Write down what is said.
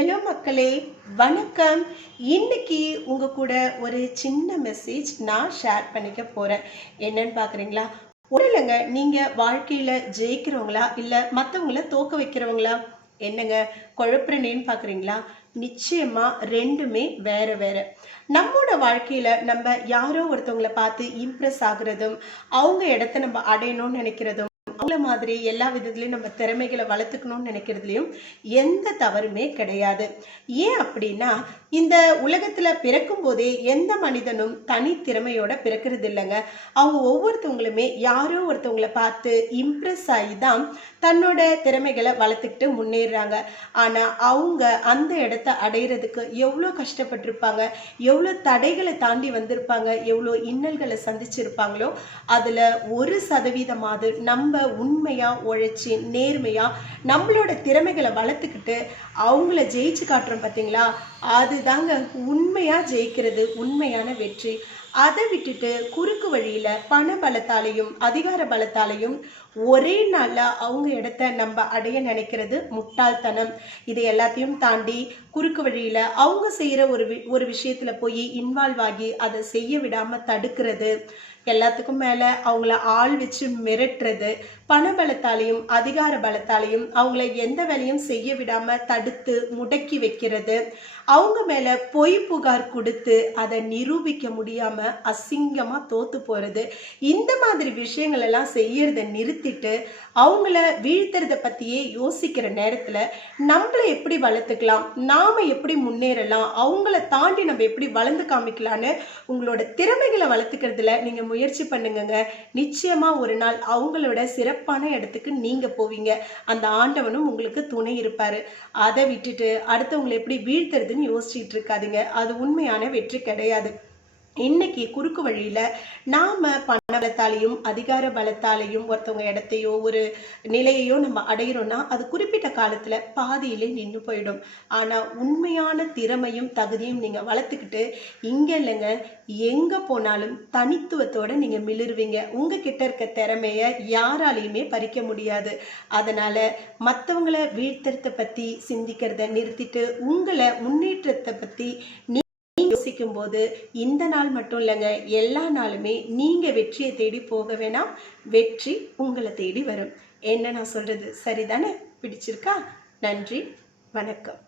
Hello மக்களே, வணக்கம். இன்னைக்கு உங்க கூட ஒரு சின்ன மெசேஜ் நான் ஷேர் பண்ணிக்க போறேன். என்னன்னு பாக்குறீங்களா? இல்லைங்க, நீங்க வாழ்க்கையில ஜெயிக்கிறவங்களா இல்ல மத்தவங்கள தோக்க வைக்கிறவங்களா? என்னங்க குழப்பறேன்னு பாக்குறீங்களா? நிச்சயமா ரெண்டுமே வேற வேற. நம்மோட வாழ்க்கையில நம்ம யாரோ ஒருத்தவங்களை பார்த்து இம்ப்ரெஸ் ஆகுறதும், அவங்க இடத்த நம்ம அடையணும்னு நினைக்கிறதும், அவங்கள மாதிரி எல்லா விதத்திலையும் நம்ம திறமைகளை வளர்த்துக்கணும்னு நினைக்கிறதுலையும் எந்த தவறுமே கிடையாது. ஏன் அப்படின்னா, இந்த உலகத்துல பிறக்கும் போதே எந்த மனிதனும் தனி திறமையோட பிறக்கிறது இல்லைங்க. அவங்க ஒவ்வொருத்தவங்களுமே யாரோ ஒருத்தவங்களை பார்த்து இம்ப்ரெஸ் ஆகி தான் தன்னோட திறமைகளை வளர்த்துக்கிட்டு முன்னேறாங்க. ஆனா அவங்க அந்த இடத்த அடையிறதுக்கு எவ்வளோ கஷ்டப்பட்டிருப்பாங்க, எவ்வளோ தடைகளை தாண்டி வந்திருப்பாங்க, எவ்வளோ இன்னல்களை சந்திச்சிருப்பாங்களோ அதுல 1% நம்ம உண்மையா உழைச்சி நேர்மையா நம்மளோட திறமைகளை வளர்த்துக்கிட்டு அவங்கள ஜெயிச்சு காட்டுறோம் பார்த்தீங்களா, அதுதாங்க உண்மையா ஜெயிக்கிறது, உண்மையான வெற்றி. அதை விட்டுட்டு குறுக்கு வழியில பண பலத்தாலையும் அதிகார பலத்தாலையும் ஒரே நாள்ல அவங்க இடத்த நம்ம அடைய நினைக்கிறது முட்டாள்தனம். இது எல்லாத்தையும் தாண்டி குறுக்கு வழியில அவங்க செய்யற ஒரு விஷயத்துல போய் இன்வால்வ் ஆகி அதை செய்ய விடாம தடுக்கிறது, எல்லாத்துக்கும் மேல அவங்கள ஆள் வச்சு மிரட்டுறது, பண பலத்தாலையும் அதிகார பலத்தாலையும் அவங்கள எந்த வேலையும் செய்ய விடாம தடுத்து முடக்கி வைக்கிறது, அவங்க மேல பொய் புகார் கொடுத்து அதை நிரூபிக்க முடியாம அசிங்கமா தோத்து போறது, இந்த மாதிரி விஷயங்கள் எல்லாம் செய்யறத நிறுத்திட்டு அவங்கள வீழ்த்துறத பத்தியே யோசிக்கிற நேரத்துல நம்மளை எப்படி வளர்த்துக்கலாம், நாம எப்படி முன்னேறலாம், அவங்கள தாண்டி நம்ம எப்படி வளர்ந்து காமிக்கலான்னு உங்களோட திறமைகளை வளர்த்துக்கிறதுல நீங்க முயற்சி பண்ணுங்க. நிச்சயமா ஒரு நாள் அவங்களோட சிறப்பான இடத்துக்கு நீங்க போவீங்க. அந்த ஆண்டவனும் உங்களுக்கு துணை இருப்பாரு. அதை விட்டுட்டு அடுத்தவங்களை எப்படி வீழ்த்துறதுன்னு யோசிச்சுட்டு இருக்காதீங்க. அது உண்மையான வெற்றி கிடையாது. இன்னைக்கு குறுக்கு வழியில நாம பண பலத்தாலையும் அதிகார பலத்தாலையும் ஒருத்தவங்க இடத்தையோ ஒரு நிலையையோ நம்ம அடையிறோம்னா அது குறிப்பிட்ட காலத்துல பாதியிலே நின்று போயிடும். ஆனா உண்மையான திறமையும் தகுதியும் நீங்க வளர்த்துக்கிட்டு இங்க இல்லைங்க, எங்க போனாலும் தனித்துவத்தோட நீங்க மிளிருவீங்க. உங்ககிட்ட இருக்க திறமைய யாராலையுமே பறிக்க முடியாது. அதனால மற்றவங்களை வீழ்த்தறத பத்தி சிந்திக்கிறத நிறுத்திட்டு உங்களை முன்னேற்றத்தை பத்தி யோசிக்கும் போது இந்த நாள் மட்டும் இல்லைங்க, எல்லா நாளுமே நீங்க வெற்றியை தேடி போக வேணாம், வெற்றி உங்களை தேடி வரும். என்ன நான் சொல்றது சரிதானே? பிடிச்சிருக்கா? நன்றி, வணக்கம்.